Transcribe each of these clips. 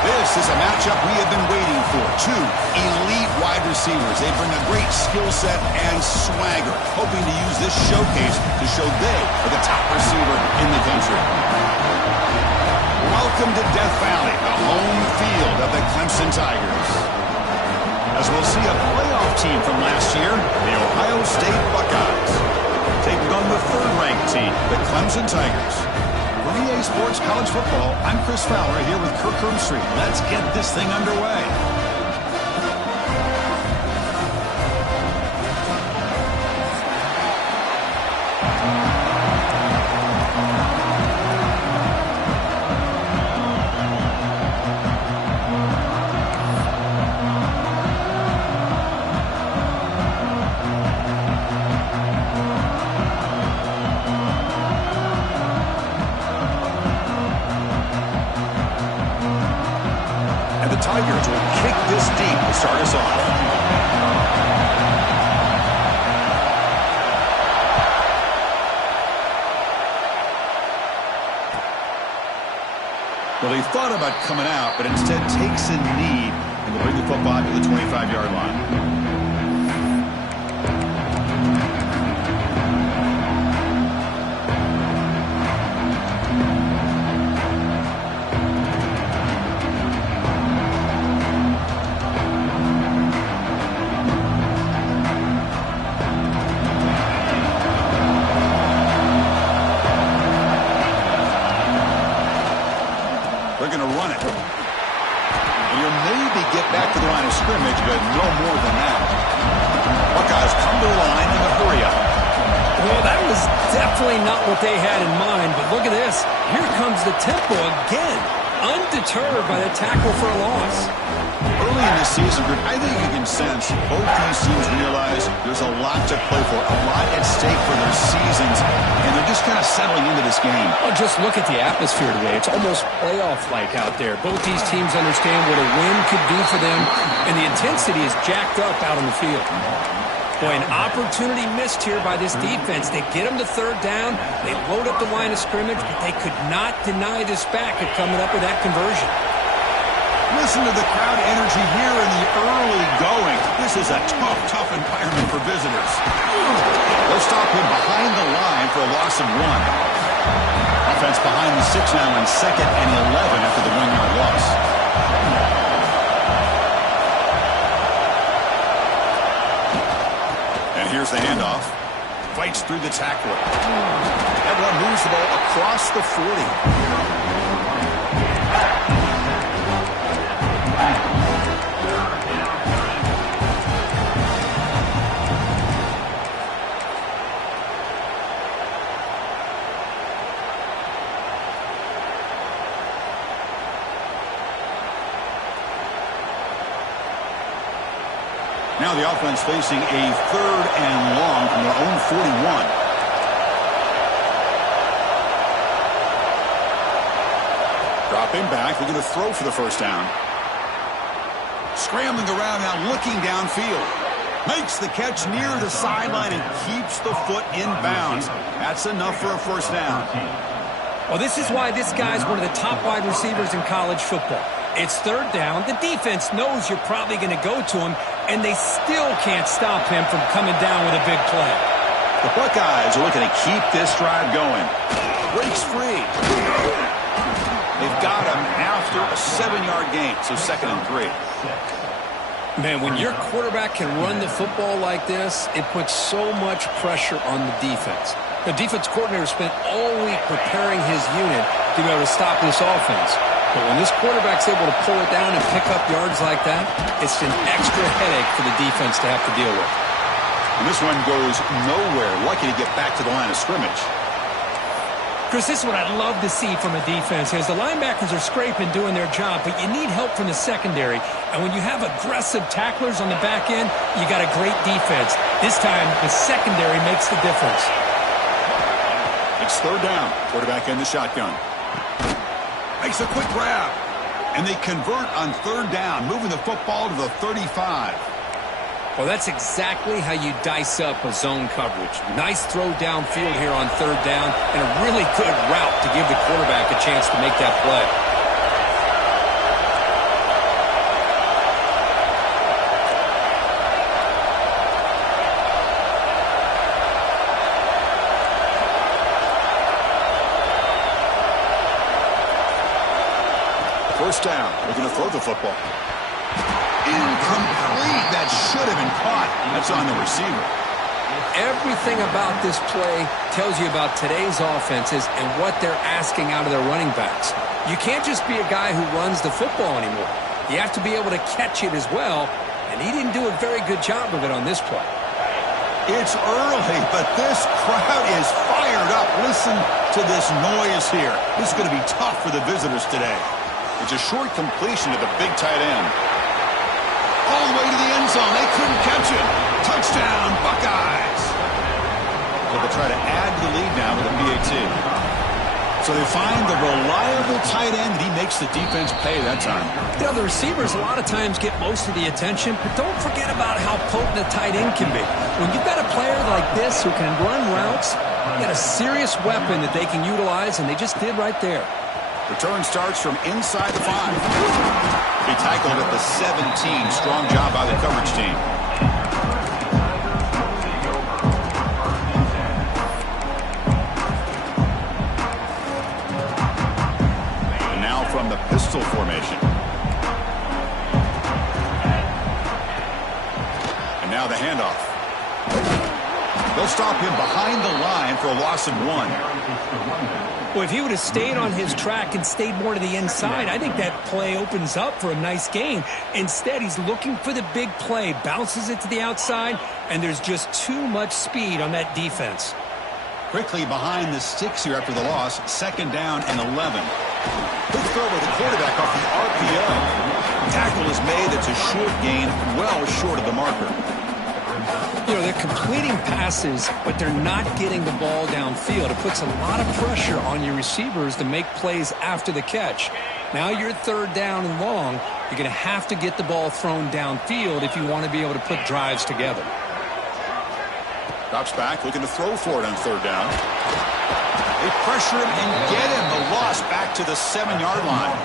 This is a matchup we have been waiting for. Two elite wide receivers. They bring a great skill set and swagger, hoping to use this showcase to show they are the top receiver in the country. Welcome to Death Valley, the home field of the Clemson Tigers. As we'll see a playoff team from last year, the Ohio State Buckeyes, taking on the third-ranked team, the Clemson Tigers. For EA Sports College Football, I'm Chris Fowler here with Kirk Herbstreit. Let's get this thing underway. Tigers will kick this deep to start us off. Well, he thought about coming out, but instead takes a knee and will bring the football to the 25-yard line. Scrimmage, but no more than that. Buckeyes come to the line in the hurry-up. Well, that was definitely not what they had in mind, but look at this. Here comes the tempo again, undeterred by the tackle for a loss. Early in this season, I think you can sense both these teams realize there's a lot to play for, a lot at stake for their seasons, and they're just kind of settling into this game. Well, just look at the atmosphere today. It's almost playoff-like out there. Both these teams understand what a win could do for them, and the intensity is jacked up out on the field. Boy, an opportunity missed here by this defense. They get them to third down. They load up the line of scrimmage, but they could not deny this back at coming up with that conversion. Listen to the crowd energy here in the early going. This is a tough environment for visitors. They'll stop him behind the line for a loss of 1. Offense behind the 6 now in 2nd and 11 after the 1-yard loss. And here's the handoff. Fights through the tackler. Everyone moves the ball across the 40. Now the offense facing a 3rd and long from their own 41. Dropping back, looking to throw for the first down. Scrambling around now, looking downfield. Makes the catch near the sideline and keeps the foot in bounds. That's enough for a first down. Well, this is why this guy's one of the top wide receivers in college football. It's third down. The defense knows you're probably going to go to him, and they still can't stop him from coming down with a big play. The Buckeyes are looking to keep this drive going. Breaks free. They've got him after a 7-yard gain, so 2nd and 3. Man, when your quarterback can run the football like this, it puts so much pressure on the defense. The defense coordinator spent all week preparing his unit to be able to stop this offense. But when this quarterback's able to pull it down and pick up yards like that, it's an extra headache for the defense to have to deal with. And this one goes nowhere. Lucky to get back to the line of scrimmage. Chris, this is what I'd love to see from a defense. As the linebackers are scraping, doing their job, but you need help from the secondary. And when you have aggressive tacklers on the back end, you got a great defense. This time, the secondary makes the difference. It's third down. Quarterback in the shotgun. Makes a quick grab. And they convert on third down, moving the football to the 35. Well, that's exactly how you dice up a zone coverage. Nice throw downfield here on third down, and a really good route to give the quarterback a chance to make that play. First down. They're going to throw the football. Incomplete. That should have been caught. That's on the receiver. Everything about this play tells you about today's offenses and what they're asking out of their running backs. You can't just be a guy who runs the football anymore. You have to be able to catch it as well, and he didn't do a very good job of it on this play. It's early, but this crowd is fired up. Listen to this noise here. This is going to be tough for the visitors today. It's a short completion to the big tight end. All the way to the end zone. They couldn't catch it. Touchdown, Buckeyes. So they'll try to add to the lead now with a PAT. So they find the reliable tight end, and he makes the defense pay that time. You know, the receivers a lot of times get most of the attention, but don't forget about how potent a tight end can be. When you've got a player like this who can run routes, you got a serious weapon that they can utilize, and they just did right there. Return starts from inside the 5. He tackled at the 17. Strong job by the coverage team. And now from the pistol formation. And now the handoff. They'll stop him behind the line for a loss of 1. Well, if he would have stayed on his track and stayed more to the inside, I think that play opens up for a nice gain. Instead, he's looking for the big play, bounces it to the outside, and there's just too much speed on that defense. Quickly behind the sticks here after the loss, 2nd down and 11. Good throw by the quarterback off the RPO. Tackle is made. It's a short gain, well short of the marker. You know, they're completing passes, but they're not getting the ball downfield. It puts a lot of pressure on your receivers to make plays after the catch. Now you're third down and long. You're going to have to get the ball thrown downfield if you want to be able to put drives together. Drops back, looking to throw for it on third down. They pressure him and get him. The loss back to the 7-yard line.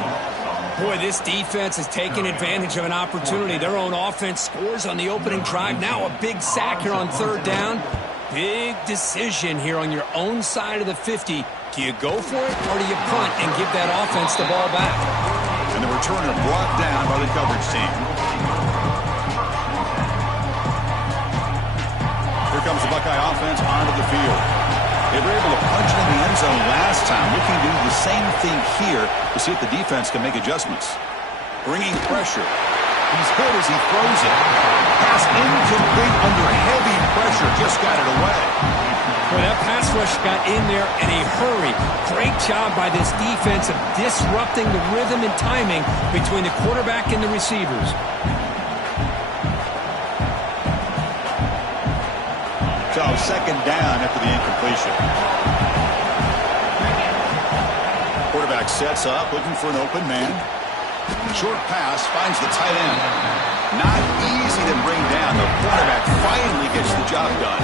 Boy, this defense is taking advantage of an opportunity. Their own offense scores on the opening drive. Now a big sack here on third down. Big decision here on your own side of the 50. Do you go for it or do you punt and give that offense the ball back? And the returner brought down by the coverage team. Here comes the Buckeye offense onto the field. They were able to punch it in the end zone last time. Looking to do the same thing here to see if the defense can make adjustments. Bringing pressure. He's hit as he throws it. Pass incomplete under heavy pressure. Just got it away. Well, that pass rush got in there in a hurry. Great job by this defense of disrupting the rhythm and timing between the quarterback and the receivers. So second down after the incompletion. Quarterback sets up, looking for an open man. Short pass finds the tight end. Not easy to bring down. The quarterback finally gets the job done.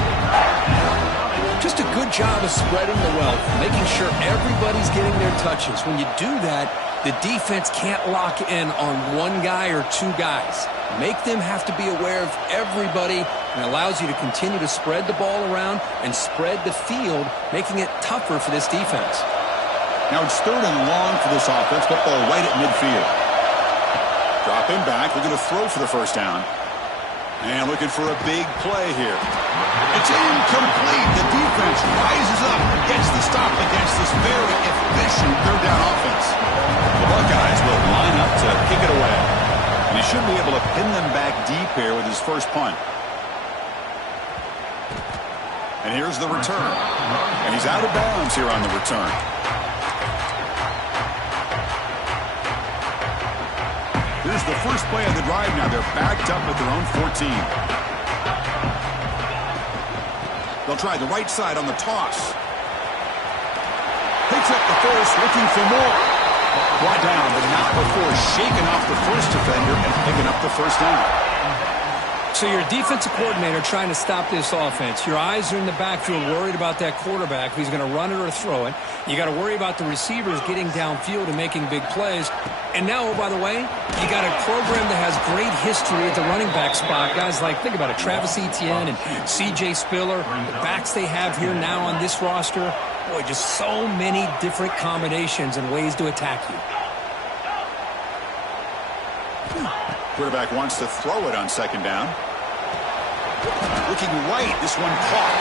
Just a good job of spreading the wealth, making sure everybody's getting their touches. When you do that, the defense can't lock in on one guy or two guys. Make them have to be aware of everybody, and allows you to continue to spread the ball around and spread the field, making it tougher for this defense. Now it's third and long for this offense. Football right at midfield. Dropping back, looking to throw for the first down. And looking for a big play here. It's incomplete. The defense rises up and gets the stop against this very efficient third down offense. The Buckeyes will line up to kick it away. And he should be able to pin them back deep here with his first punt. And here's the return. And he's out of bounds here on the return. Here's the first play of the drive now. They're backed up at their own 14. They'll try the right side on the toss. Picks up the first, looking for more. Brought down, but not before shaking off the first defender and picking up the first down. So you're a defensive coordinator trying to stop this offense. Your eyes are in the backfield worried about that quarterback who's going to run it or throw it. You got to worry about the receivers getting downfield and making big plays. And now, oh, by the way, you got a program that has great history at the running back spot. Guys like, think about it, Travis Etienne and C.J. Spiller, the backs they have here now on this roster. Boy, just so many different combinations and ways to attack you. Quarterback wants to throw it on second down. Looking right, this one caught.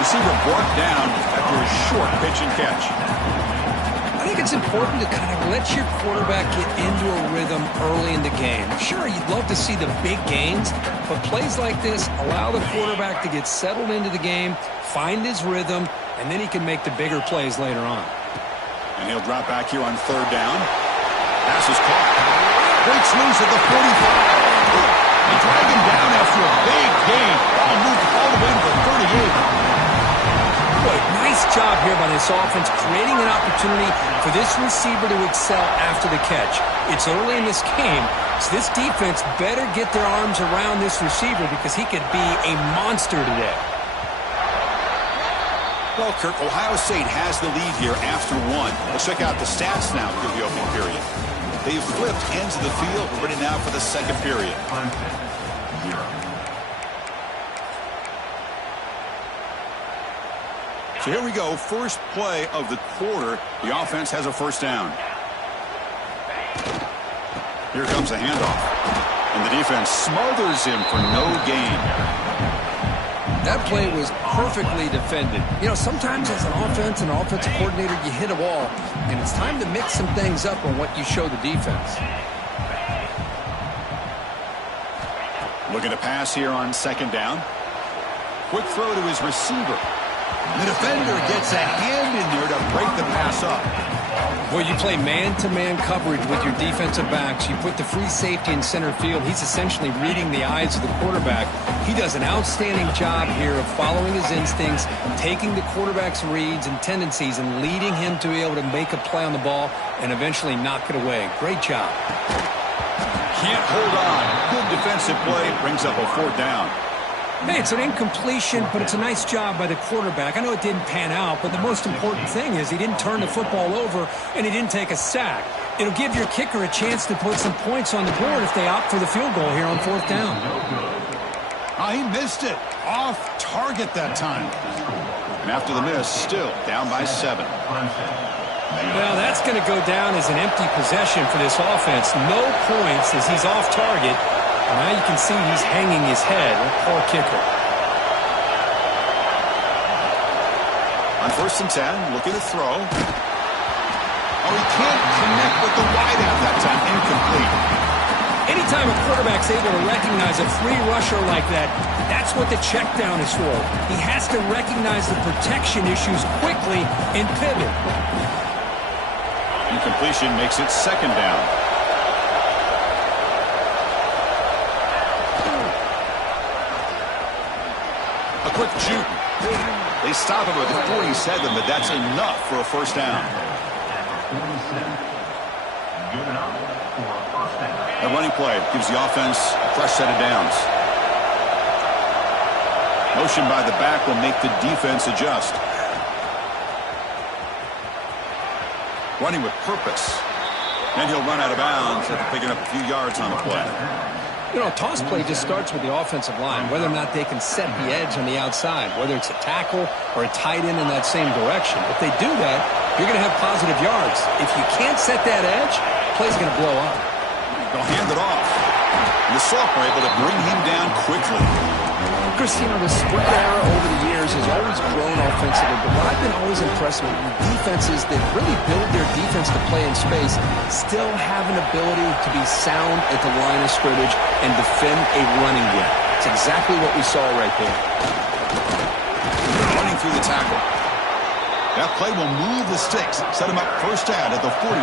Receiver brought down after a short pitch and catch. I think it's important to kind of let your quarterback get into a rhythm early in the game. Sure, you'd love to see the big gains, but plays like this allow the quarterback to get settled into the game, find his rhythm, and then he can make the bigger plays later on. And he'll drop back here on third down. Pass is caught. Breaks loose at the 45. They drag him down after a big gain. He'll move all the way to the 38. Boy, nice job here by this offense, creating an opportunity for this receiver to excel after the catch. It's early in this game, so this defense better get their arms around this receiver because he could be a monster today. Well, Kirk, Ohio State has the lead here after one. Let's check out the stats now through the opening period. They've flipped ends of the field, ready now for the second period. So here we go, first play of the quarter. The offense has a first down. Here comes a handoff. And the defense smothers him for no gain. That play was perfectly defended. You know, sometimes as an offensive coordinator, you hit a wall, and it's time to mix some things up on what you show the defense. Looking to pass here on second down. Quick throw to his receiver. The defender gets a hand in there to break the pass up. Well, you play man-to-man coverage with your defensive backs. You put the free safety in center field. He's essentially reading the eyes of the quarterback. He does an outstanding job here of following his instincts, taking the quarterback's reads and tendencies, and leading him to be able to make a play on the ball and eventually knock it away. Great job. Can't hold on. Good defensive play. Brings up a fourth down. Hey, it's an incompletion, but it's a nice job by the quarterback. I know it didn't pan out, but the most important thing is he didn't turn the football over and he didn't take a sack. It'll give your kicker a chance to put some points on the board if they opt for the field goal here on 4th down. Oh, he missed it. Off target that time. And after the miss, still down by 7. Well, that's going to go down as an empty possession for this offense. No points as he's off target. Now you can see he's hanging his head. Poor kicker. On 1st and 10, looking to throw. Oh, he can't connect with the wideout that time. Incomplete. Anytime a quarterback's able to recognize a free rusher like that, that's what the check down is for. He has to recognize the protection issues quickly and pivot. Incompletion makes it 2nd down. A quick juke. They stop him at the 47, but that's enough for a 1st down. The running play gives the offense a fresh set of downs. Motion by the back will make the defense adjust. Running with purpose. And he'll run out of bounds after picking up a few yards on the play. You know, a toss play just starts with the offensive line, whether or not they can set the edge on the outside, whether it's a tackle or a tight end in that same direction. If they do that, you're going to have positive yards. If you can't set that edge, play's going to blow up. They'll hand it off. And the Soft are able to bring him down quickly. Chris, you know, the spread era over the years has always grown offensively, but what I've been always impressed with defenses that really build their defense to play in space still have an ability to be sound at the line of scrimmage and defend a running game. It's exactly what we saw right there. Running through the tackle. That play will move the sticks, set him up 1st down at the 42.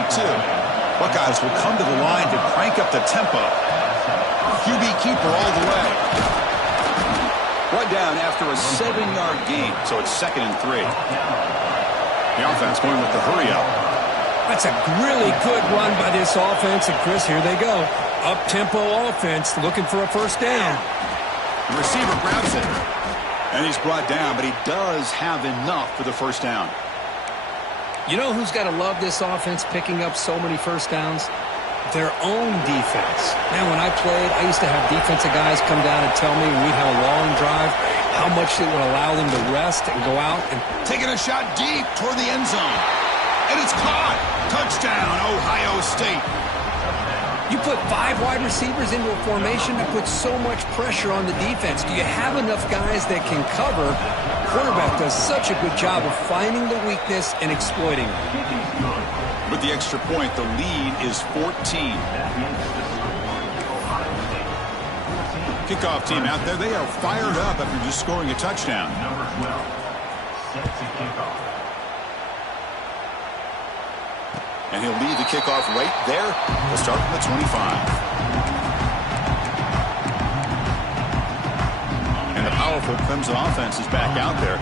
Buckeyes will come to the line to crank up the tempo. QB keeper all the way. Brought down after a 7-yard gain, so it's 2nd and 3. The offense going with the hurry up. That's a really good run by this offense, and Chris, here they go. Up-tempo offense looking for a 1st down. The receiver grabs it, and he's brought down, but he does have enough for the 1st down. You know who's got to love this offense picking up so many 1st downs? Their own defense. Man, when I played, I used to have defensive guys come down and tell me when we'd have a long drive how much it would allow them to rest and go out and taking a shot deep toward the end zone. And it's caught. Touchdown, Ohio State. You put 5 wide receivers into a formation that puts so much pressure on the defense. Do you have enough guys that can cover? Quarterback does such a good job of finding the weakness and exploiting it. With the extra point, the lead is 14. Kickoff team out there, they are fired up after just scoring a touchdown. Number 12 sets the kickoff. And he'll lead the kickoff right there. We'll start from the 25. And the powerful Clemson offense is back out there.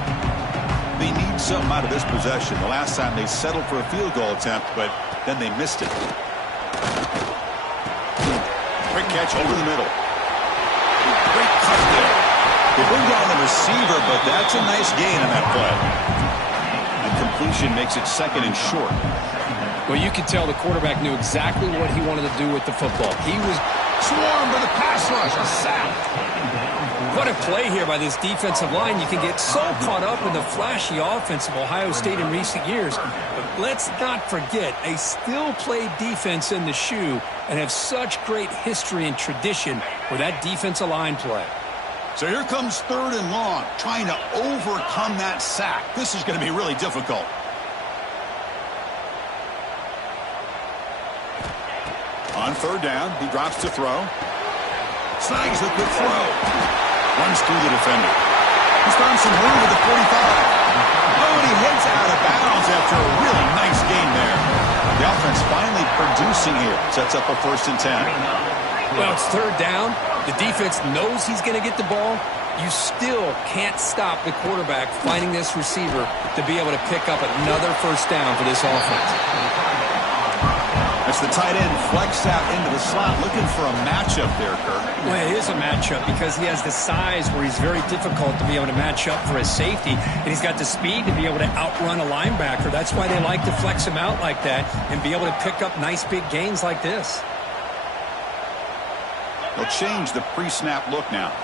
They need something out of this possession. The last time they settled for a field goal attempt, but then they missed it. Quick catch over the middle. Great cut there. They bring down the receiver, but that's a nice gain on that play. And completion makes it 2nd and short. Well, you could tell the quarterback knew exactly what he wanted to do with the football. He was swarmed by the pass rush. A sack. What a play here by this defensive line. You can get so caught up in the flashy offense of Ohio State in recent years. But let's not forget, they still play defense in the shoe and have such great history and tradition with that defensive line play. So here comes 3rd and long, trying to overcome that sack. This is going to be really difficult. On 3rd down, he drops to throw. Snags the quick throw. Runs through the defender. He's found some room at the 45. Oh, and he heads out of bounds after a really nice gain there. The offense finally producing here. Sets up a 1st and 10. Well, it's 3rd down. The defense knows he's going to get the ball. You still can't stop the quarterback finding this receiver to be able to pick up another 1st down for this offense. That's Watch the tight end flex out into the slot, looking for a matchup there, Kirk. Well, it is a matchup because he has the size where he's very difficult to be able to match up for his safety, and he's got the speed to be able to outrun a linebacker. That's why they like to flex him out like that and be able to pick up nice big gains like this. They'll change the pre-snap look now.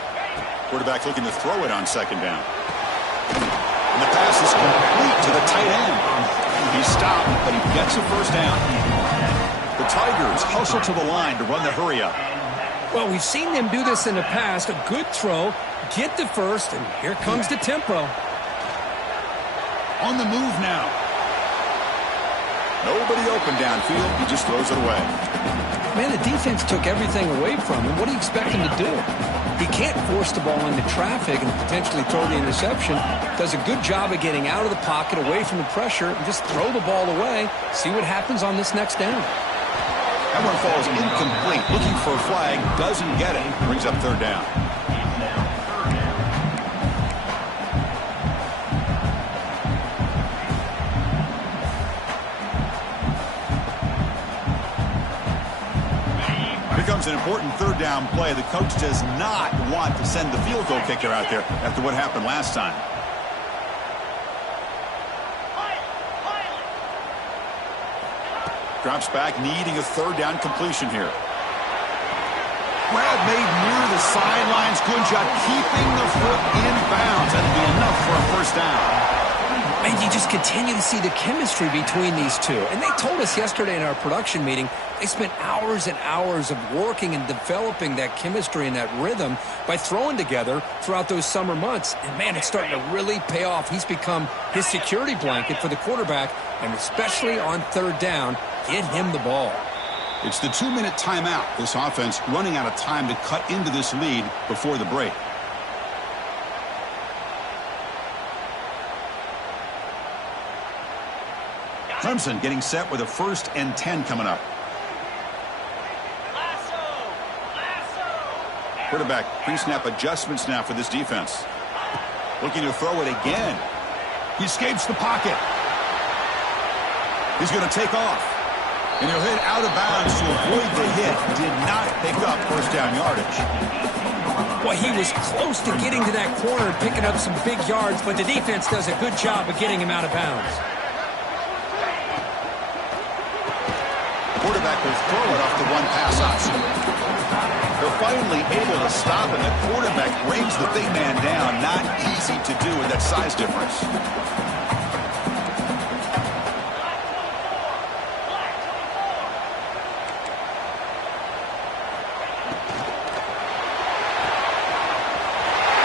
Quarterback looking to throw it on second down. And the pass is complete to the tight end. He's stopped, but he gets a first down. The Tigers hustle to the line to run the hurry up. Well, we've seen them do this in the past. A good throw, get the first, and here comes the tempo. On the move now. Nobody open downfield. He just throws it away. Man, the defense took everything away from him. What do you expect him to do? He can't force the ball into traffic and potentially throw the interception. Does a good job of getting out of the pocket, away from the pressure, and just throw the ball away. See what happens on this next down. That one falls incomplete. Looking for a flag, doesn't get it. Brings up third down. Becomes an important third down play. The coach does not want to send the field goal kicker out there after what happened last time. Drops back, needing a third down completion here. Grab made near the sidelines. Good job keeping the foot in bounds. That'll be enough for a first down. And you just continue to see the chemistry between these two. And they told us yesterday in our production meeting, they spent hours and hours of working and developing that chemistry and that rhythm by throwing together throughout those summer months. And, man, it's starting to really pay off. He's become his security blanket for the quarterback, and especially on third down, get him the ball. It's the 2-minute timeout. This offense running out of time to cut into this lead before the break. Clemson getting set with a 1st and 10 coming up. Quarterback pre-snap adjustments now for this defense. Looking to throw it again. He escapes the pocket. He's going to take off. And he'll hit out of bounds to avoid the hit. Did not pick up first down yardage. Well, he was close to getting to that corner and picking up some big yards, but the defense does a good job of getting him out of bounds. Quarterback will throw it off the one pass option. They're finally able to stop, and the quarterback brings the big man down. Not easy to do with that size difference.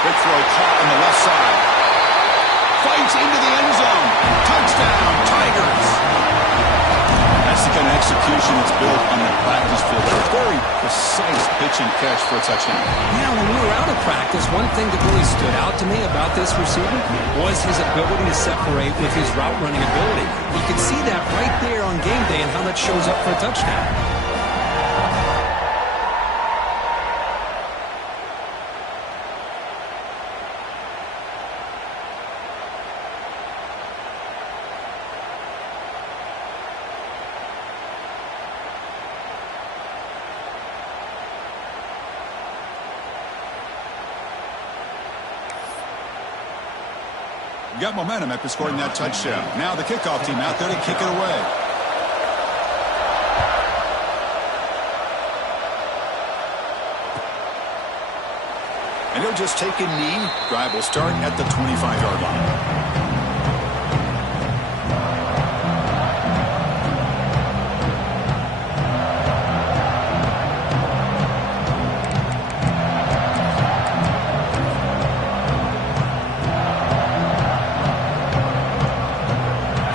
Quick throw caught on the left side. Fights into the end zone. Touchdown, Tigers. That's the kind of execution that's built on the practice field. A very precise pitch and catch for a touchdown. Yeah, when we were out of practice, one thing that really stood out to me about this receiver was his ability to separate with his route running ability. You can see that right there on game day and how that shows up for a touchdown. Got momentum after scoring that touchdown. Now the kickoff team out there to kick it away. And he'll just take a knee. Drive will start at the 25-yard line.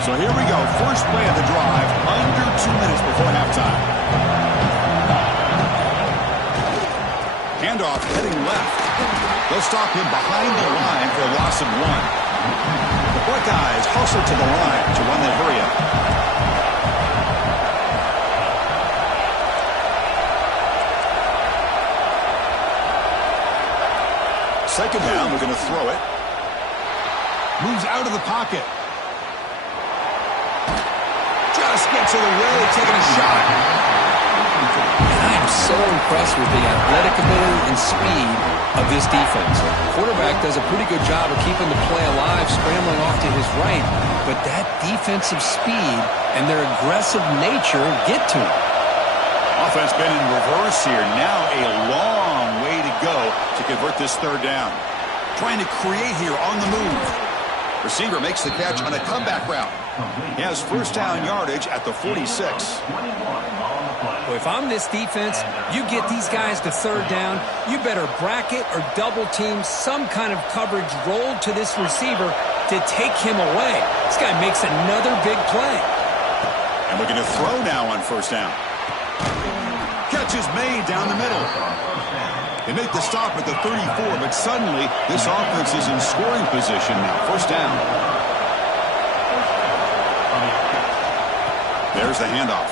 So here we go. First play of the drive, under 2 minutes before halftime. Handoff heading left. They'll stop him behind the line for a loss of 1. The Buckeyes hustle to the line to run the hurry up. Second down, we're going to throw it. Moves out of the pocket. Just gets it away, taking a shot. impressed with the athletic ability and speed of this defense. Quarterback does a pretty good job of keeping the play alive, scrambling off to his right, but that defensive speed and their aggressive nature get to him. Offense been in reverse here. Now a long way to go to convert this third down. Trying to create here on the move. Receiver makes the catch on a comeback route. He has first down yardage at the 46. Well, if I'm this defense, you get these guys to third down, you better bracket or double team some kind of coverage rolled to this receiver to take him away. This guy makes another big play. And looking to throw now on first down. Catch is made down the middle. They make the stop at the 34, but suddenly this offense is in scoring position now. First down. There's the handoff.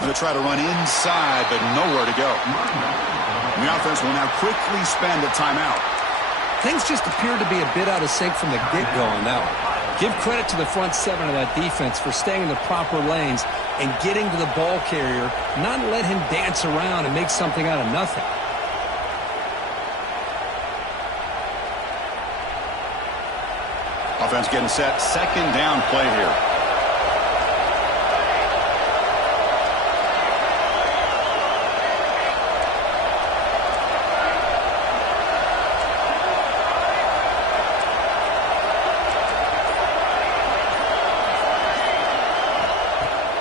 Going to try to run inside, but nowhere to go. And the offense will now quickly spend a timeout. Things just appear to be a bit out of sync from the get-go on that one. Give credit to the front seven of that defense for staying in the proper lanes and getting to the ball carrier, not let him dance around and make something out of nothing. Offense getting set. Second down play here.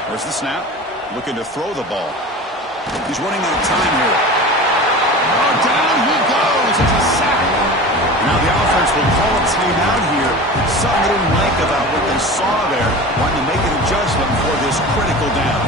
There's the snap. Looking to throw the ball. He's running out of time here. Oh, down he goes. It's a sack. Now the offense will call a timeout here. Something they didn't like about what they saw there. Wanting to make an adjustment for this critical down.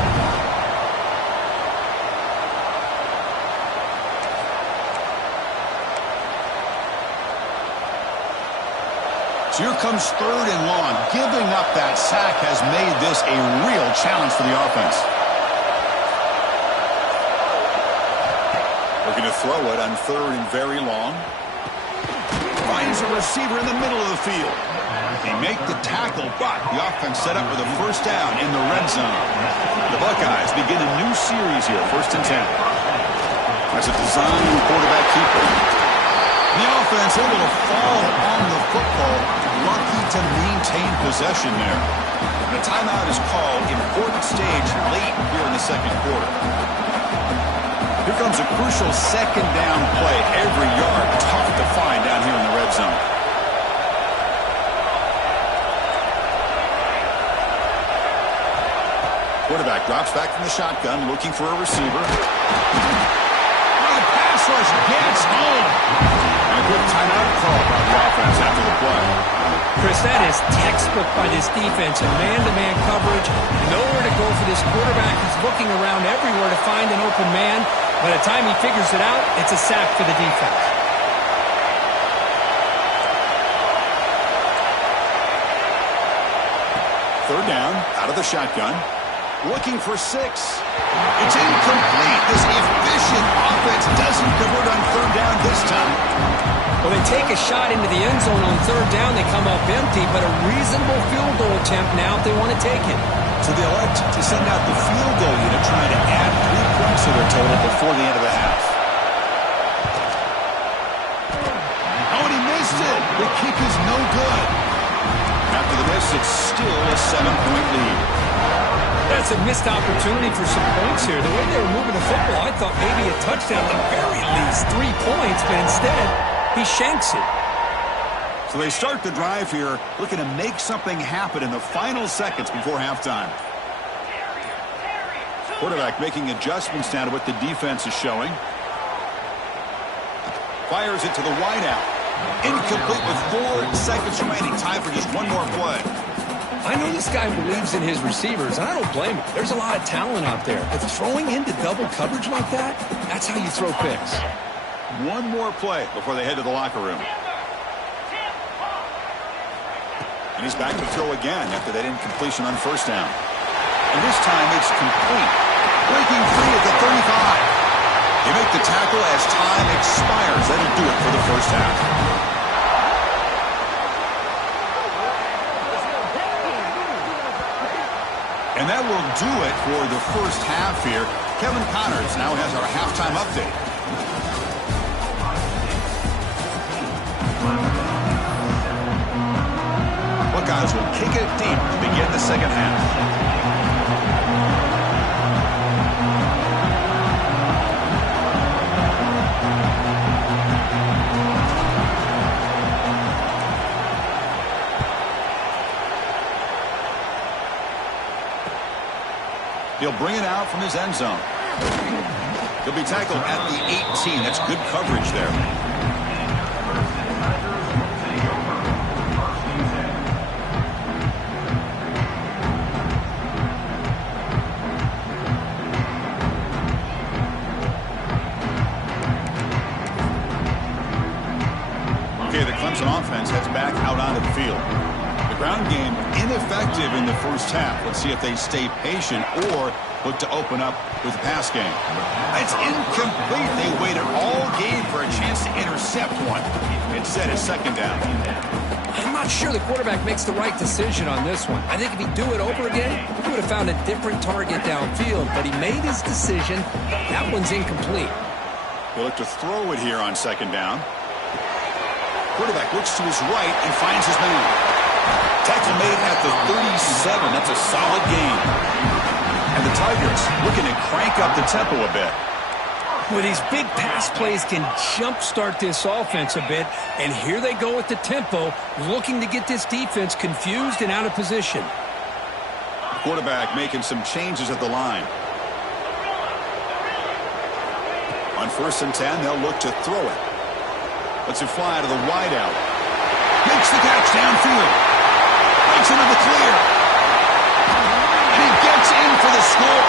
So here comes third and long. Giving up that sack has made this a real challenge for the offense. Looking to throw it on third and very long. Finds a receiver in the middle of the field. They make the tackle, but the offense set up for the first down in the red zone. The Buckeyes begin a new series here, 1st and 10. That's a design quarterback keeper. The offense able to fall on the football, lucky to maintain possession there. And a timeout is called, important stage late here in the second quarter. Here comes a crucial second down play. Every yard tough to find down here in the red zone. Quarterback drops back from the shotgun, looking for a receiver. The pass rush gets home. And a good timeout call by the offense after the play. Chris, that is textbook by this defense. And man-to-man coverage, nowhere to go for this quarterback. He's looking around everywhere to find an open man. By the time he figures it out, it's a sack for the defense. Third down, out of the shotgun. Looking for 6. It's incomplete. This efficient offense doesn't convert on third down this time. Well, they take a shot into the end zone on third down. They come up empty, but a reasonable field goal attempt now if they want to take it. So they elect to send out the field goal unit, trying to add 3 points to their total before the end of the half. Oh, and he missed it. The kick is no good. After the miss, it's still a 7-point lead. That's a missed opportunity for some points here. The way they were moving the football, I thought maybe a touchdown, at the very least 3 points, but instead, he shanks it. So they start the drive here, looking to make something happen in the final seconds before halftime. Quarterback making adjustments now to what the defense is showing. Fires it to the wideout. Incomplete with 4 seconds remaining. Time for just one more play. I know this guy believes in his receivers, and I don't blame him. There's a lot of talent out there. But throwing into double coverage like that, that's how you throw picks. One more play before they head to the locker room. And he's back to throw again after that incompletion on first down. And this time it's complete. Breaking free at the 35. They make the tackle as time expires. That'll do it for the first half. And that will do it for the first half here. Kevin Connors now has our halftime update. Buckeyes will kick it deep to begin the second half. He'll bring it out from his end zone. He'll be tackled at the 18. That's good coverage there. Okay, the Clemson offense heads back out onto the field. Ground game ineffective in the first half. Let's see if they stay patient or look to open up with the pass game. It's incomplete. They waited all game for a chance to intercept one. Instead, it's second down. I'm not sure the quarterback makes the right decision on this one. I think if he'd do it over again, he would have found a different target downfield, but he made his decision. That one's incomplete. He'll look to throw it here on second down. Quarterback looks to his right and finds his man. Tackle made at the 37. That's a solid gain. And the Tigers looking to crank up the tempo a bit. Well, these big pass plays can jumpstart this offense a bit. And here they go with the tempo, looking to get this defense confused and out of position. Quarterback making some changes at the line. On 1st and 10, they'll look to throw it. Lets it fly to the wideout. Makes the catch downfield. Into the clear. And he gets in for the score.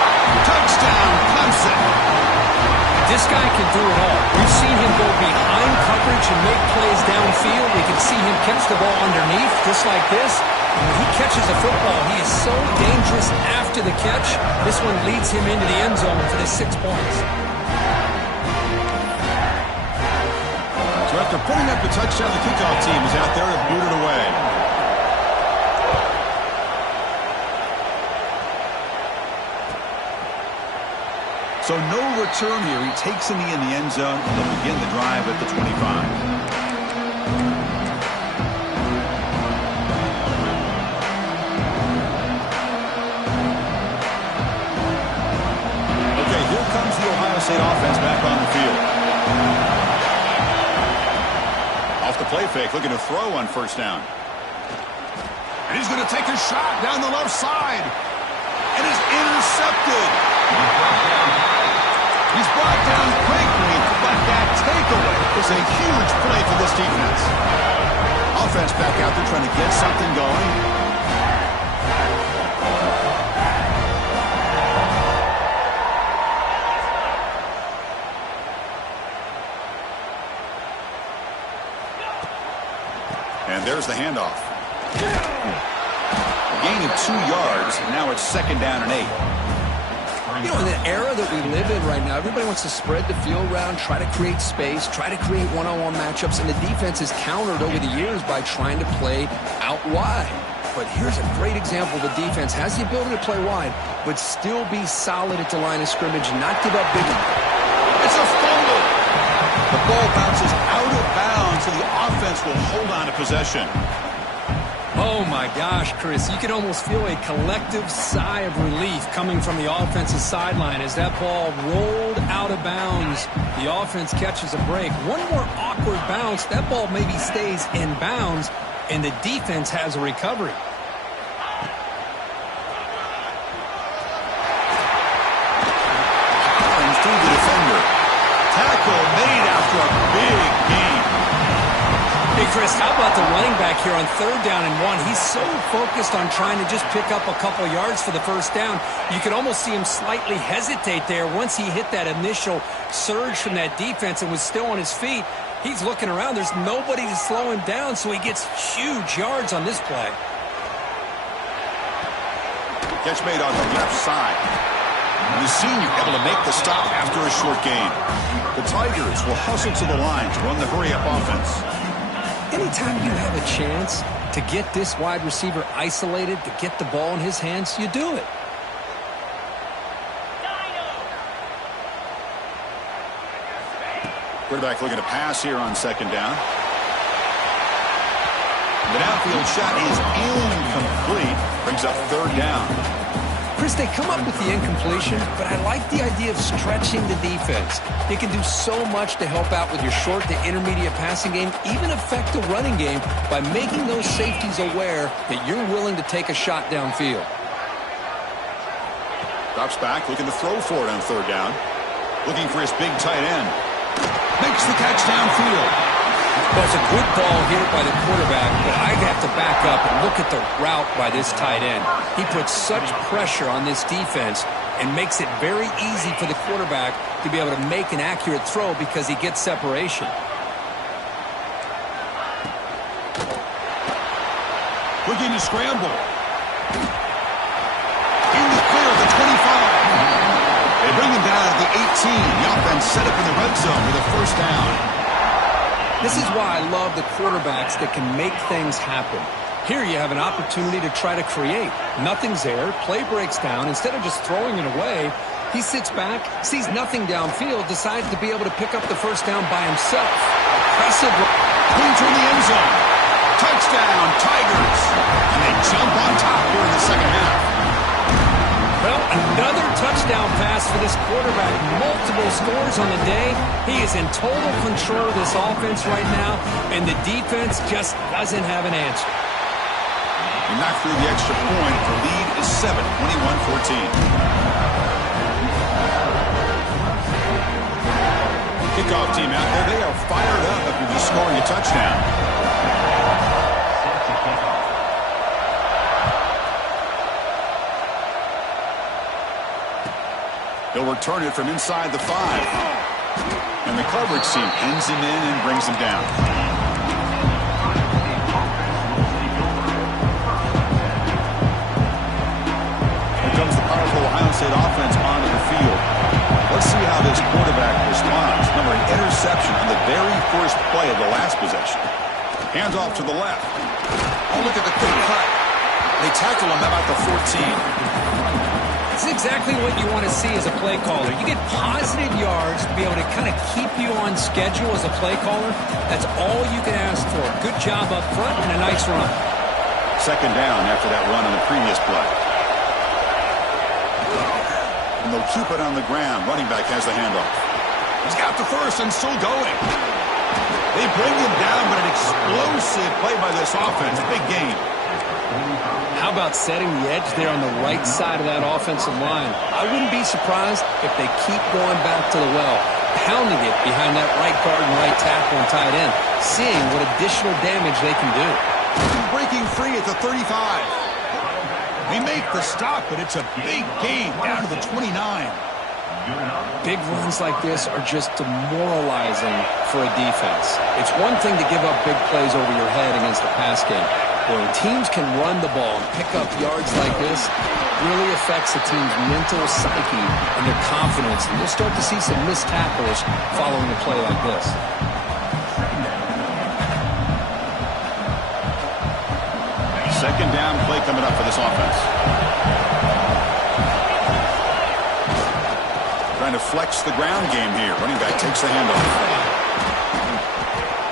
Touchdown, Clemson. This guy can do it all. We've seen him go behind coverage and make plays downfield. We can see him catch the ball underneath, just like this. And when he catches a football, he is so dangerous after the catch. This one leads him into the end zone for the 6 points. So after putting up the touchdown, the kickoff team is out there to boot it away. So no return here. He takes a knee in the end zone, and they'll begin the drive at the 25. Okay, here comes the Ohio State offense back on the field. Off the play fake, looking to throw on 1st down. And he's going to take a shot down the left side. And is intercepted. He's brought down quickly, but that takeaway is a huge play for this defense. Offense back out there trying to get something going. And there's the handoff. A gain of 2 yards, and now it's 2nd down and 8. You know, in the era that we live in right now, everybody wants to spread the field around, try to create space, try to create one-on-one matchups, and the defense is countered over the years by trying to play out wide. But here's a great example. The defense has the ability to play wide, but still be solid at the line of scrimmage, not give up big enough. It's a fumble. The ball bounces out of bounds, so the offense will hold on to possession. Oh, my gosh, Chris. You can almost feel a collective sigh of relief coming from the offensive sideline as that ball rolled out of bounds. The offense catches a break. One more awkward bounce. That ball maybe stays in bounds, and the defense has a recovery. Collins through the defender. Tackle made after a big gain. Hey, Chris, how about the running back here on 3rd down and 1? He's so focused on trying to just pick up a couple yards for the 1st down. You could almost see him slightly hesitate there once he hit that initial surge from that defense and was still on his feet. He's looking around. There's nobody to slow him down, so he gets huge yards on this play. Catch made on the left side. And the senior able to make the stop after a short gain. The Tigers will hustle to the line to run the hurry-up offense. Anytime you have a chance to get this wide receiver isolated, to get the ball in his hands, you do it. Quarterback looking to pass here on second down. The downfield shot is incomplete. Brings up third down. Chris, they come up with the incompletion, but I like the idea of stretching the defense. You can do so much to help out with your short to intermediate passing game, even affect the running game by making those safeties aware that you're willing to take a shot downfield. Drops back, looking to throw for it on third down. Looking for his big tight end. Makes the catch downfield. Well, it's a good ball here by the quarterback, but I have to back up and look at the route by this tight end. He puts such pressure on this defense and makes it very easy for the quarterback to be able to make an accurate throw because he gets separation. Looking to scramble. In the clear of the 25. They bring him down at the 18. The offense set up in the red zone with a first down. This is why I love the quarterbacks that can make things happen. Here you have an opportunity to try to create. Nothing's there. Play breaks down. Instead of just throwing it away, he sits back, sees nothing downfield, decides to be able to pick up the first down by himself. Impressive. Clean through the end zone. Touchdown, Tigers. And they jump on top here in the second half. Well, another touchdown pass for this quarterback. Multiple scores on the day. He is in total control of this offense right now, and the defense just doesn't have an answer. He knocked through the extra point. The lead is 7, 21-14. Kickoff team out there. They are fired up after just scoring a touchdown. He'll return it from inside the 5. And the coverage team pins him in and brings him down. Here comes the powerful Ohio State offense onto the field. Let's see how this quarterback responds. Remember, an interception on the very first play of the last possession. Hands off to the left. Oh, look at the quick cut. They tackle him about the 14. That's exactly what you want to see as a play caller. You get positive yards to be able to kind of keep you on schedule as a play caller. That's all you can ask for. Good job up front and a nice run. Second down after that run on the previous play. And they'll keep it on the ground. Running back has the handoff. He's got the first and still going. They bring him down, but an explosive play by this offense. Big game. How about setting the edge there on the right side of that offensive line? I wouldn't be surprised if they keep going back to the well, pounding it behind that right guard and right tackle and tight end, seeing what additional damage they can do. Breaking free at the 35. They make the stop, but it's a big gain down to the 29. Big runs like this are just demoralizing for a defense. It's one thing to give up big plays over your head against the pass game. When teams can run the ball and pick up yards like this, it really affects the team's mental psyche and their confidence. And you'll start to see some missed tackles following a play like this. Second down play coming up for this offense. Trying to flex the ground game here. Running back takes the handoff.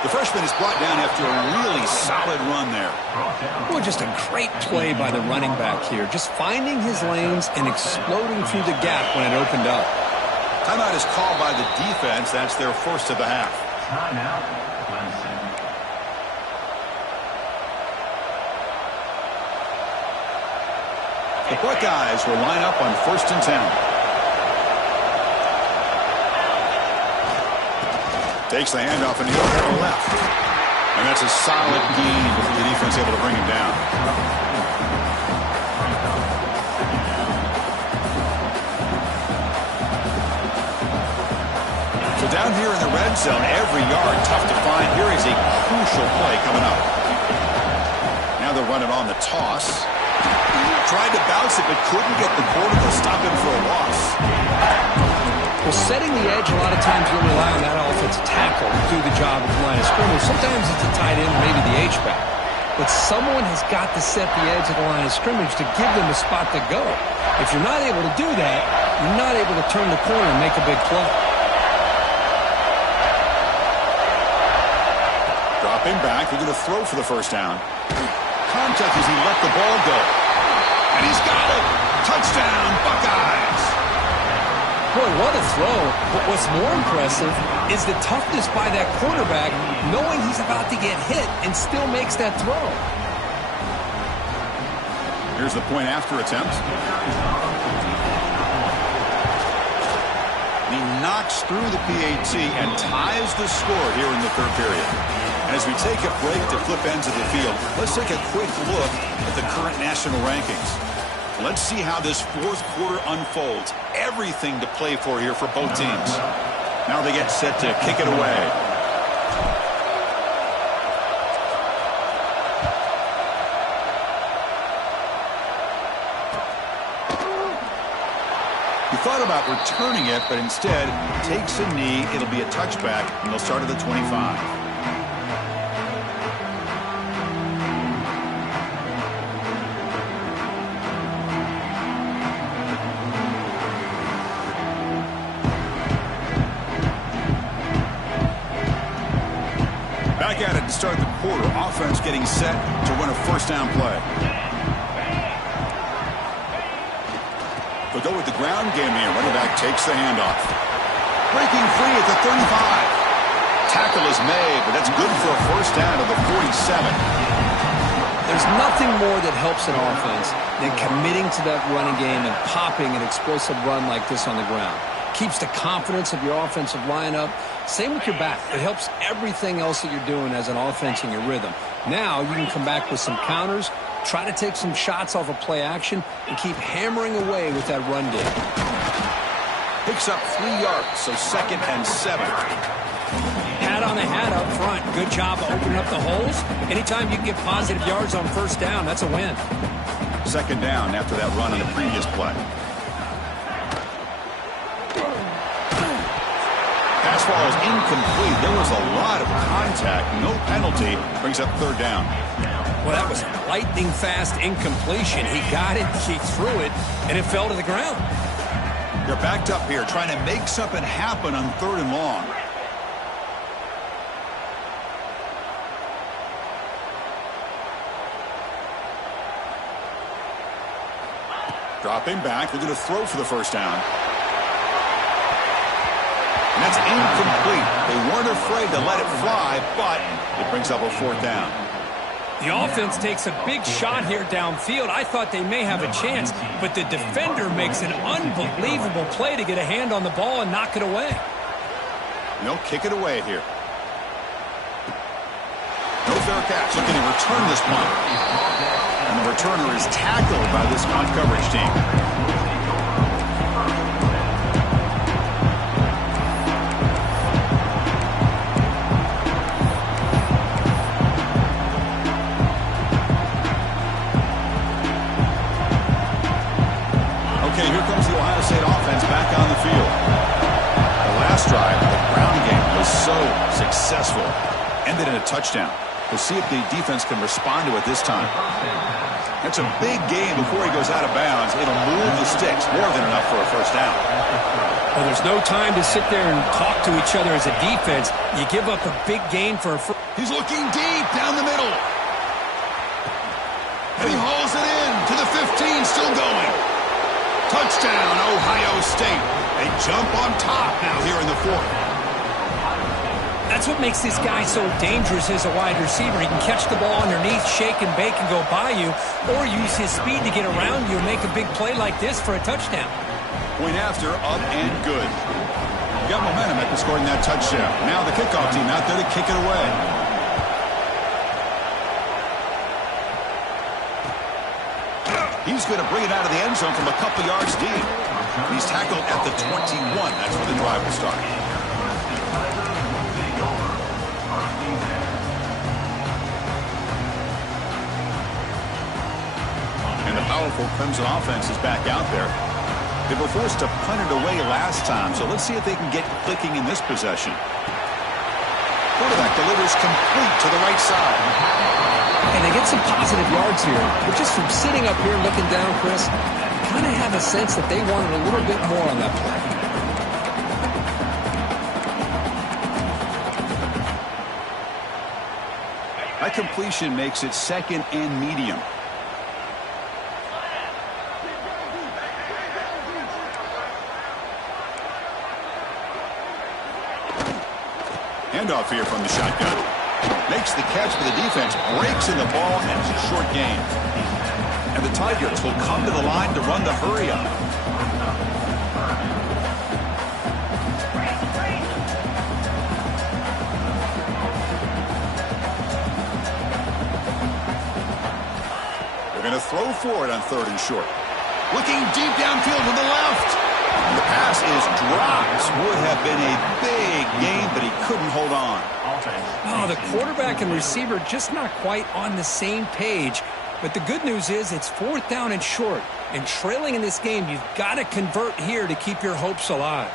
The freshman is brought down after a really solid run there. Well, just a great play by the running back here. Just finding his lanes and exploding through the gap when it opened up. Timeout is called by the defense. That's their first of the half. Timeout, Clemson. The Buckeyes will line up on 1st and 10. Takes the handoff and he'll go to the left. And that's a solid gain before the defense able to bring him down. So down here in the red zone, every yard tough to find. Here is a crucial play coming up. Now they'll run it on the toss. Tried to bounce it, but couldn't get the quarter to stop him for a loss. Well, setting the edge, a lot of times you'll rely on that offensive tackle to do the job at the line of scrimmage. Sometimes it's a tight end or maybe the H-back. But someone has got to set the edge at the line of scrimmage to give them a spot to go. If you're not able to do that, you're not able to turn the corner and make a big play. Dropping back, they're going to throw for the first down. Contact as he let the ball go. And he's got it! Touchdown, Buckeyes! Boy, what a throw. But what's more impressive is the toughness by that quarterback, knowing he's about to get hit and still makes that throw. Here's the point after attempt. He knocks through the PAT and ties the score here in the third period. As we take a break to flip ends of the field, let's take a quick look at the current national rankings. Let's see how this fourth quarter unfolds. Everything to play for here for both teams. Now they get set to kick it away. He thought about returning it, but instead takes a knee. It'll be a touchback, and they'll start at the 25. Back at it to start the quarter. Offense getting set to run a first down play. They'll go with the ground game here. Running back takes the handoff. Breaking free at the 35. Tackle is made, but that's good for a first down to the 47. There's nothing more that helps an offense than committing to that running game and popping an explosive run like this on the ground. Keeps the confidence of your offensive lineup. Same with your back. It helps everything else that you're doing as an offense in your rhythm. Now you can come back with some counters, try to take some shots off of play action, and keep hammering away with that run game. Picks up 3 yards, so 2nd and 7. Hat on a hat up front. Good job of opening up the holes. Anytime you can get positive yards on first down, that's a win. 2nd down after that run on the previous play. Pass ball is incomplete. There was a lot of contact. No penalty. Brings up 3rd down. Well, that was lightning fast incompletion. He got it, he threw it, and it fell to the ground. They're backed up here trying to make something happen on 3rd and long. Dropping back. They're going to throw for the first down. And that's incomplete. They weren't afraid to let it fly, but it brings up a 4th down. The offense takes a big shot here downfield. I thought they may have a chance, but the defender makes an unbelievable play to get a hand on the ball and knock it away. No, kick it away here. No fair catch. Looking to return this punt. And the returner is tackled by this punt coverage team. Here comes the Ohio State offense back on the field. The last drive, the ground game was so successful. Ended in a touchdown. We'll see if the defense can respond to it this time. That's a big game before he goes out of bounds. It'll move the sticks. More than enough for a first down. Well, there's no time to sit there and talk to each other as a defense. You give up a big gain for a first. He's looking deep down the middle. And he hauls it in to the 15, still going. Touchdown, Ohio State. They jump on top now here in the 4th. That's what makes this guy so dangerous as a wide receiver. He can catch the ball underneath, shake and bake and go by you, or use his speed to get around you and make a big play like this for a touchdown. Point after, up and good. Got momentum after scoring that touchdown. Now the kickoff team out there to kick it away. He's going to bring it out of the end zone from a couple yards deep. He's tackled at the 21. That's where the drive will start. And the powerful Clemson offense is back out there. They were forced to punt it away last time, so let's see if they can get clicking in this possession. Quarterback delivers complete to the right side. And they get some positive yards here. But just from sitting up here looking down, Chris, you kind of have a sense that they wanted a little bit more on that play. That completion makes it 2nd and medium. Handoff here from the shotgun. Makes the catch, but the defense breaks in the ball, and it's a short gain. And the Tigers will come to the line to run the hurry up. They're going to throw for it on 3rd and short. Looking deep downfield to the left. The pass is dropped. Would have been a big gain, but he couldn't hold on. Oh, the quarterback and receiver just not quite on the same page. But the good news is it's 4th down and short. And trailing in this game, you've got to convert here to keep your hopes alive.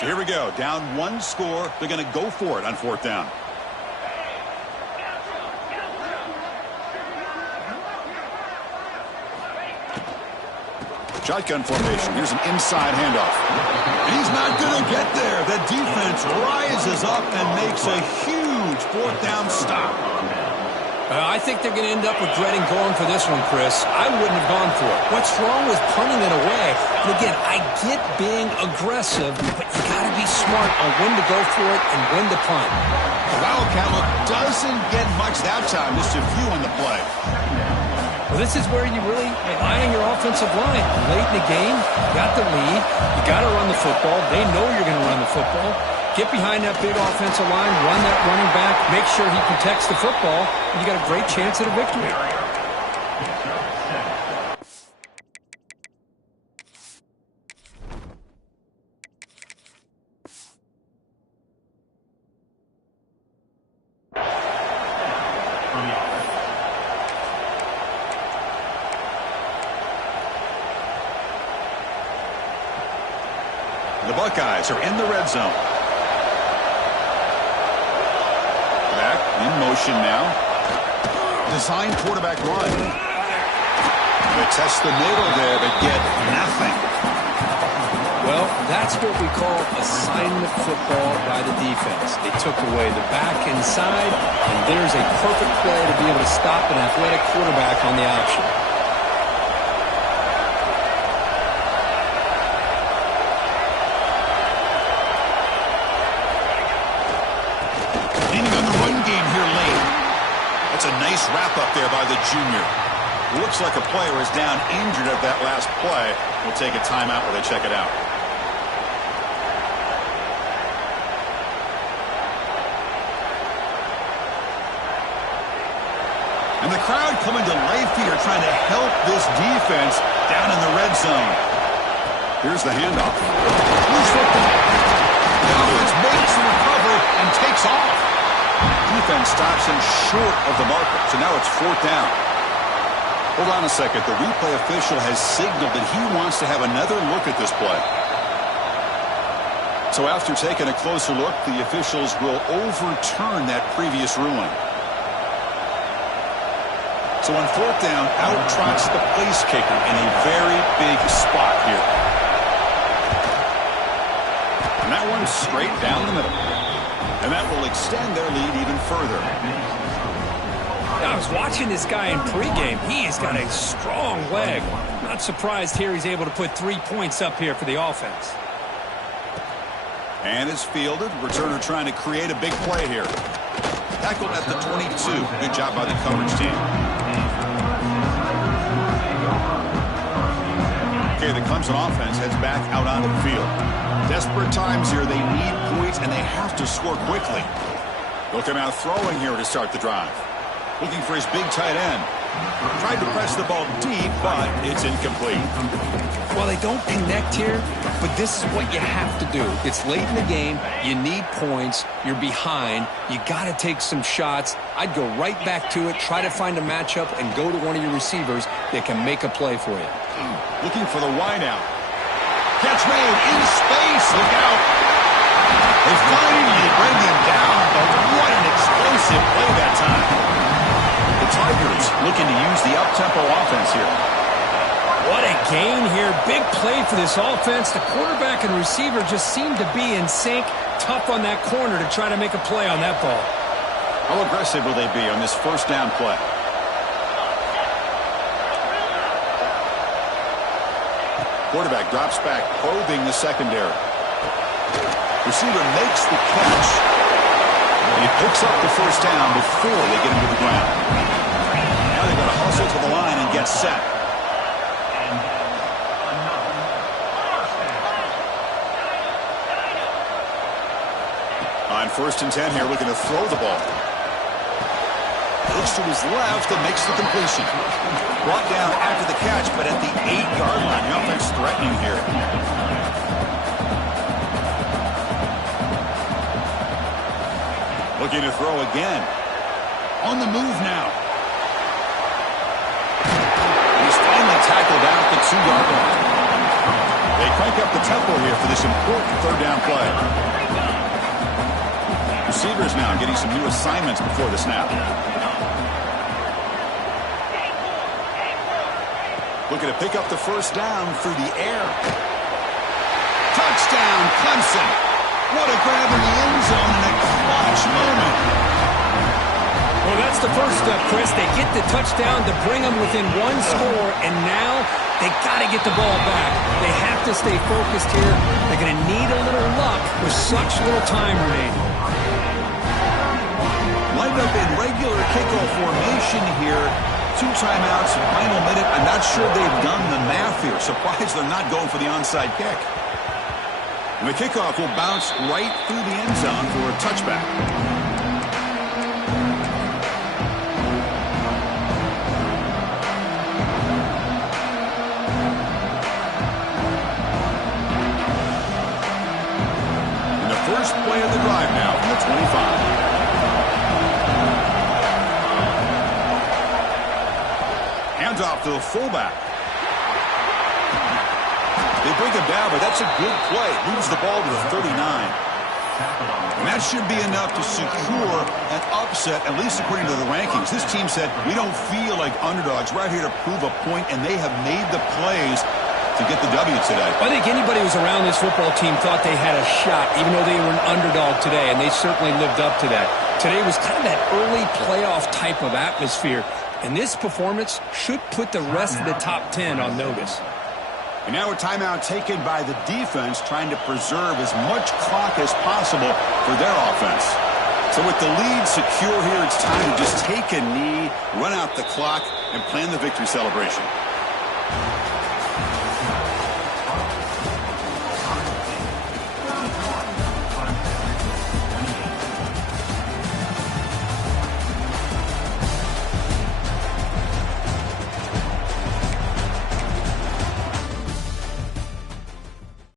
So here we go. Down 1 score. They're going to go for it on 4th down. Shotgun formation. Here's an inside handoff. He's not going to get there. The defense rises up and makes a huge 4th down stop. I think they're going to end up regretting going for this one, Chris. I wouldn't have gone for it. What's wrong with punting it away? And again, I get being aggressive, but you got to be smart on when to go for it and when to punt. The Wildcat look doesn't get much that time. Just a few on the play. Well, this is where you really rely on your offensive line. Late in the game, you got the lead. You got to run the football. They know you're going to run the football. Get behind that big offensive line, run that running back, make sure he protects the football, and you got a great chance at a victory. The Buckeyes are in the red zone. Back in motion now. Design quarterback run. They test the middle there, but get nothing. Well, that's what we call assignment football by the defense. They took away the back inside, and there's a perfect play to be able to stop an athletic quarterback on the option. That's a nice wrap-up there by the junior. Looks like a player is down injured at that last play. We'll take a timeout while they check it out. And the crowd coming to life here, trying to help this defense down in the red zone. Here's the handoff. Loose football. Collins makes the recovery and takes off. Defense stops him short of the marker, so now it's 4th down. Hold on a second. The replay official has signaled that he wants to have another look at this play. So after taking a closer look, the officials will overturn that previous ruling. So on 4th down, out trots the place kicker in a very big spot here. And that one's straight down the middle. And that will extend their lead even further. I was watching this guy in pregame. He has got a strong leg. Not surprised here he's able to put 3 points up here for the offense. And it's fielded. Returner trying to create a big play here. Tackled at the 22. Good job by the coverage team. Okay, the Clemson offense heads back out onto the field. Desperate times here. They need points, and they have to score quickly. They'll come out throwing here to start the drive. Looking for his big tight end. Tried to press the ball deep, but it's incomplete. Well, they don't connect here, but this is what you have to do. It's late in the game. You need points. You're behind. You got to take some shots. I'd go right back to it, try to find a matchup, and go to one of your receivers that can make a play for you. Looking for the wideout. Catch made in space. Look out. They finally bring him down, but what an explosive play that time. The Tigers looking to use the up-tempo offense here. What a gain here. Big play for this offense. The quarterback and receiver just seem to be in sync. Tough on that corner to try to make a play on that ball. How aggressive will they be on this first down play? Quarterback drops back, probing the secondary. Receiver makes the catch. And he picks up the first down before they get him to the ground. Now they've got to hustle to the line and get set. On 1st and 10 here, looking to throw the ball. Looks to his left and makes the completion. Brought down after the catch, but at the 8-yard line. The offense threatening here. Looking to throw again. On the move now. He's finally tackled out at the 2-yard line. They crank up the tempo here for this important 3rd down play. Receivers now getting some new assignments before the snap. Looking to pick up the first down through the air. Touchdown, Clemson. What a grab in the end zone in a clutch moment. Well, that's the first step, Chris. They get the touchdown to bring them within 1 score, and now they got to get the ball back. They have to stay focused here. They're going to need a little luck with such little time remaining. Lined up in regular kickoff formation here. 2 timeouts, final minute. I'm not sure they've done the math here. Surprised they're not going for the onside kick. And the kickoff will bounce right through the end zone for a touchback. And the first play of the drive now from the 25. Off to the fullback. They bring him down, but that's a good play. Moves the ball to the 39. And that should be enough to secure an upset, at least according to the rankings. This team said, we don't feel like underdogs. We're out here to prove a point, and they have made the plays to get the W today. I think anybody who was around this football team thought they had a shot, even though they were an underdog today, and they certainly lived up to that. Today was kind of that early playoff type of atmosphere. And this performance should put the rest of the top 10 on notice. And now a timeout taken by the defense, trying to preserve as much clock as possible for their offense. So with the lead secure here, it's time to just take a knee, run out the clock, and plan the victory celebration.